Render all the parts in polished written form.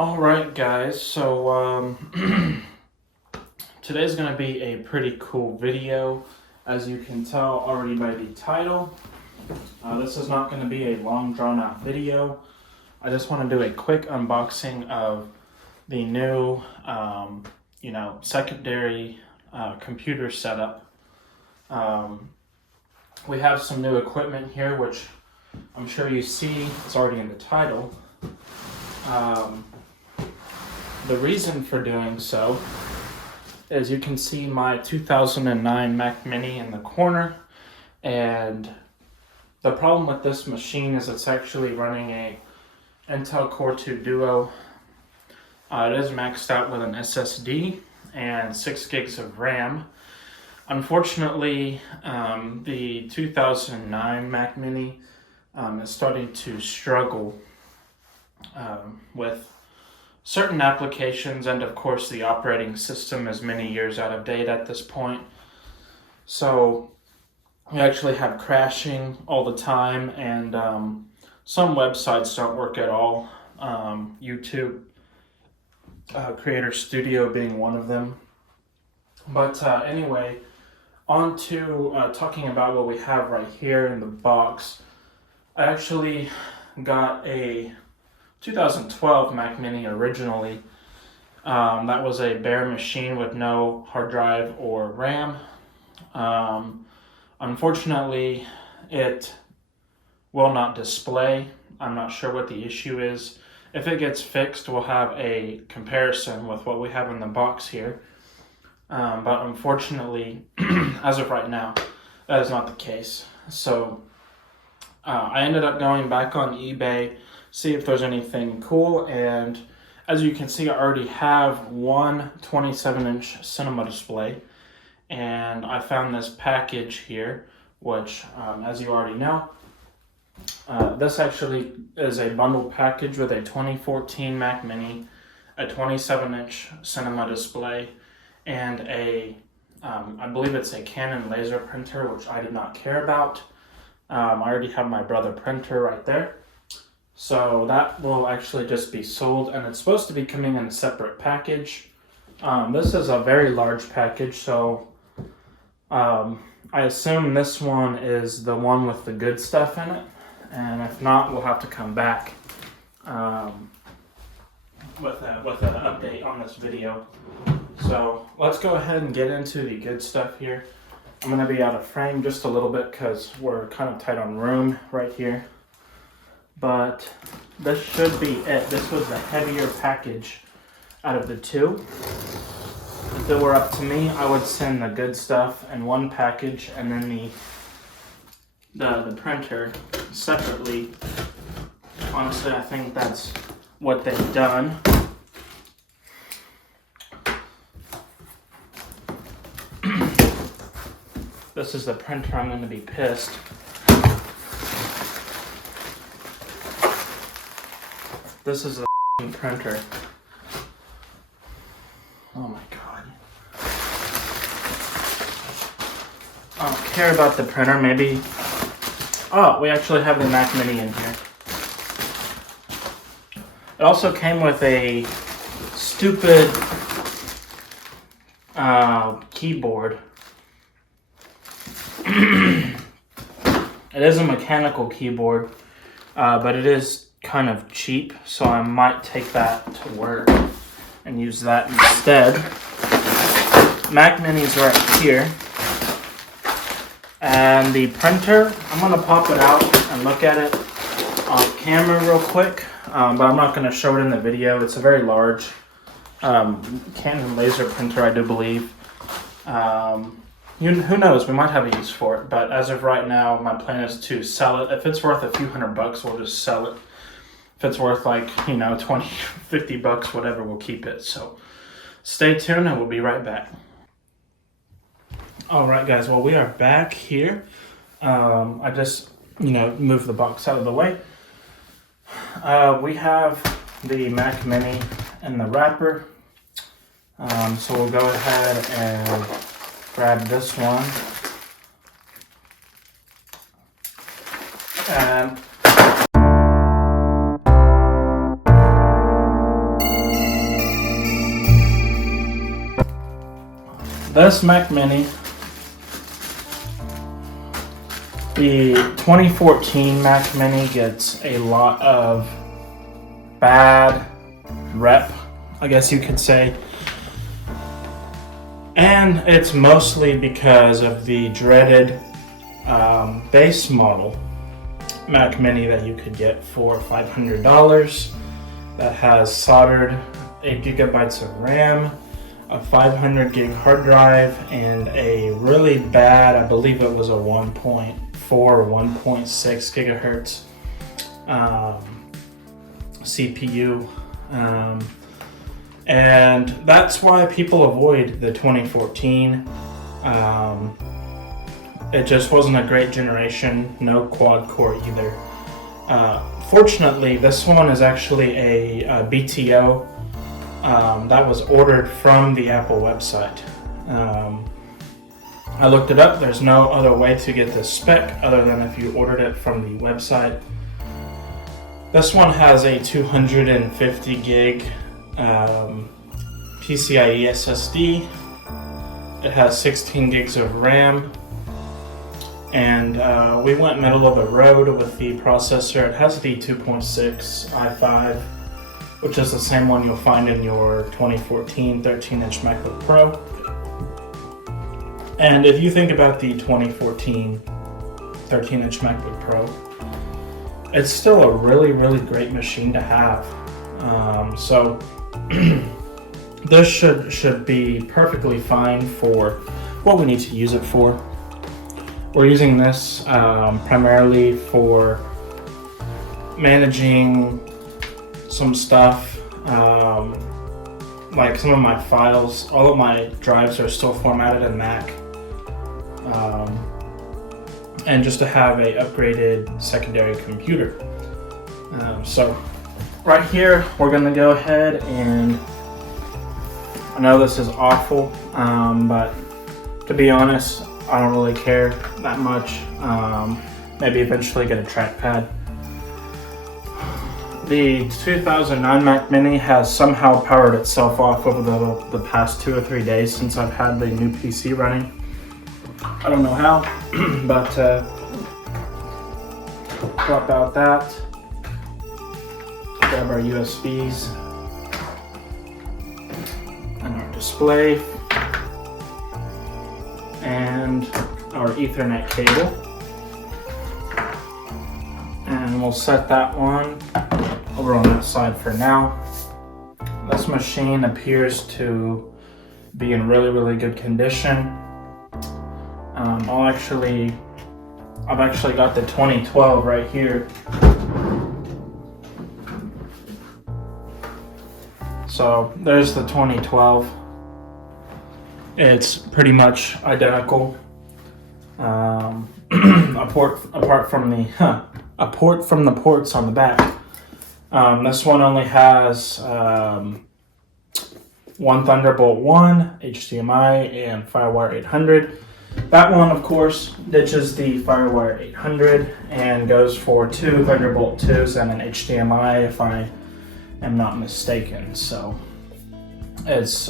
Alright guys, so today's going to be a pretty cool video, as you can tell already by the title. This is not going to be a long drawn out video. I just want to do a quick unboxing of the new, secondary computer setup. We have some new equipment here, which I'm sure you see, it's already in the title. The reason for doing so is you can see my 2009 Mac Mini in the corner, and the problem with this machine is it's actually running a Intel Core 2 Duo. It is maxed out with an SSD and 6 gigs of RAM. Unfortunately, the 2009 Mac Mini is starting to struggle with certain applications, and of course the operating system is many years out of date at this point. So we actually have crashing all the time, and some websites don't work at all. YouTube Creator Studio being one of them. But anyway, on to talking about what we have right here in the box. I actually got a 2012 Mac Mini originally. That was a bare machine with no hard drive or RAM. Unfortunately, it will not display. I'm not sure what the issue is. If it gets fixed, we'll have a comparison with what we have in the box here. But unfortunately, as of right now, that is not the case. So I ended up going back on eBay, see if there's anything cool, and as you can see, I already have one 27-inch cinema display, and I found this package here, which, as you already know, this actually is a bundle package with a 2014 Mac Mini, a 27-inch cinema display, and a, I believe it's a Canon laser printer, which I did not care about. I already have my Brother printer right there. So that will actually just be sold, and it's supposed to be coming in a separate package. This is a very large package, so I assume this one is the one with the good stuff in it, and if not, we'll have to come back with an update on this video. So let's go ahead and get into the good stuff here. I'm going to be out of frame just a little bit because we're kind of tight on room right here. But this should be it. This was the heavier package out of the two. If it were up to me, I would send the good stuff in one package and then the printer separately. Honestly, I think that's what they've done. This is the printer. I'm going to be pissed. This is the printer. Oh my god. I don't care about the printer, maybe. Oh, we actually have the Mac Mini in here. It also came with a stupid keyboard. It is a mechanical keyboard, but it is kind of cheap, so I might take that to work and use that instead. Mac Mini's right here, and the printer, I'm going to pop it out and look at it off camera real quick, but I'm not going to show it in the video. It's a very large Canon laser printer, I do believe. Who knows, we might have a use for it, but as of right now, my plan is to sell it. If it's worth a few $100, we'll just sell it. If it's worth like, 20, 50 bucks, whatever, we'll keep it. So stay tuned and we'll be right back. All right, guys, well, we are back here. I just, moved the box out of the way. We have the Mac Mini in the wrapper. So we'll go ahead and grab this one. And this Mac Mini, the 2014 Mac Mini, gets a lot of bad rep, I guess you could say. And it's mostly because of the dreaded base model Mac Mini that you could get for $500 that has soldered 8 gigabytes of RAM, a 500 gig hard drive, and a really bad, I believe it was a 1.4 or 1.6 gigahertz CPU. And that's why people avoid the 2014. It just wasn't a great generation, no quad core either. Fortunately, this one is actually a BTO that was ordered from the Apple website. I looked it up, there's no other way to get this spec other than if you ordered it from the website. This one has a 250 gig PCIe SSD. It has 16 gigs of RAM, and we went middle of the road with the processor. It has the 2.6 i5, which is the same one you'll find in your 2014 13-inch MacBook Pro. And if you think about the 2014 13-inch MacBook Pro, it's still a really, really great machine to have. So this should be perfectly fine for what we need to use it for. We're using this primarily for managing some stuff, like some of my files. All of my drives are still formatted in Mac, and just to have a upgraded secondary computer. So right here, we're gonna go ahead and, I know this is awful, but to be honest, I don't really care that much. Maybe eventually get a trackpad. The 2009 Mac Mini has somehow powered itself off over the past 2 or 3 days since I've had the new PC running. I don't know how, but drop out that, grab our USBs and our display and our Ethernet cable, and we'll set that one over on that side for now. This machine appears to be in really, really good condition. I've actually got the 2012 right here. So there's the 2012. It's pretty much identical. A port from the ports on the back. This one only has one Thunderbolt 1, HDMI, and FireWire 800. That one, of course, ditches the FireWire 800 and goes for 2 Thunderbolt 2s and an HDMI, if I am not mistaken. So it's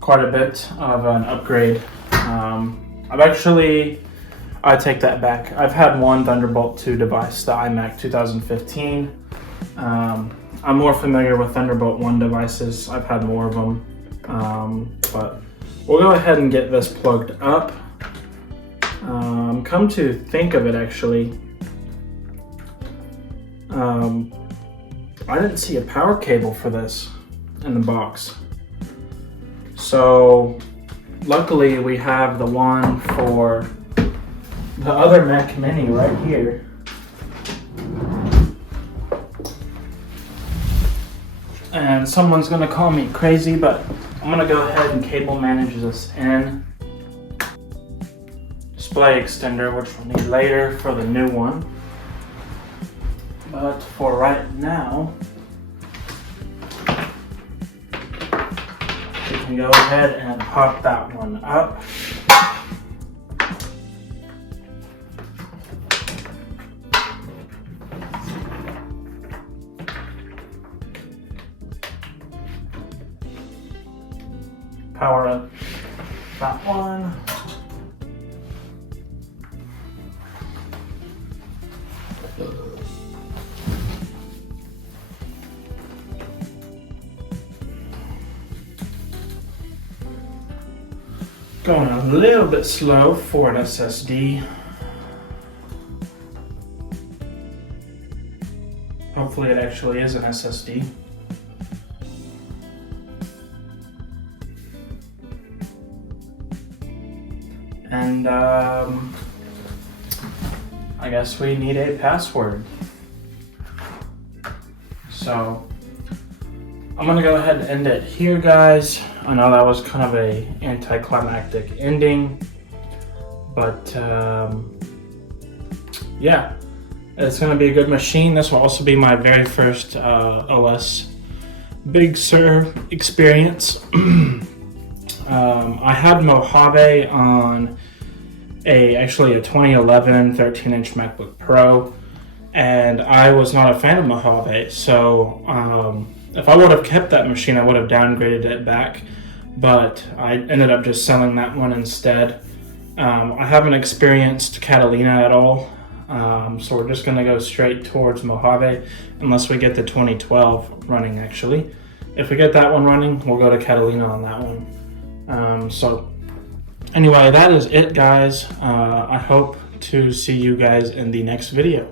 quite a bit of an upgrade. I take that back. I've had one Thunderbolt 2 device, the iMac 2015. I'm more familiar with Thunderbolt 1 devices. I've had more of them, but we'll go ahead and get this plugged up. Come to think of it, actually, I didn't see a power cable for this in the box. So luckily we have the one for the other Mac Mini right here. And someone's gonna call me crazy, but I'm gonna go ahead and cable manage this in. Display extender, which we'll need later for the new one. But for right now, we can go ahead and pop that one up. power up that one. Going a little bit slow for an SSD. Hopefully it actually is an SSD. And I guess we need a password. So I'm gonna go ahead and end it here, guys. I know that was kind of a anticlimactic ending, but yeah, it's gonna be a good machine. This will also be my very first OS Big Sur experience. I had Mojave on actually a 2011 13-inch MacBook Pro, and I was not a fan of Mojave, so if I would have kept that machine, I would have downgraded it back, but I ended up just selling that one instead. I haven't experienced Catalina at all, so we're just going to go straight towards Mojave, unless we get the 2012 running, actually. If we get that one running, we'll go to Catalina on that one. So anyway, that is it, guys. I hope to see you guys in the next video.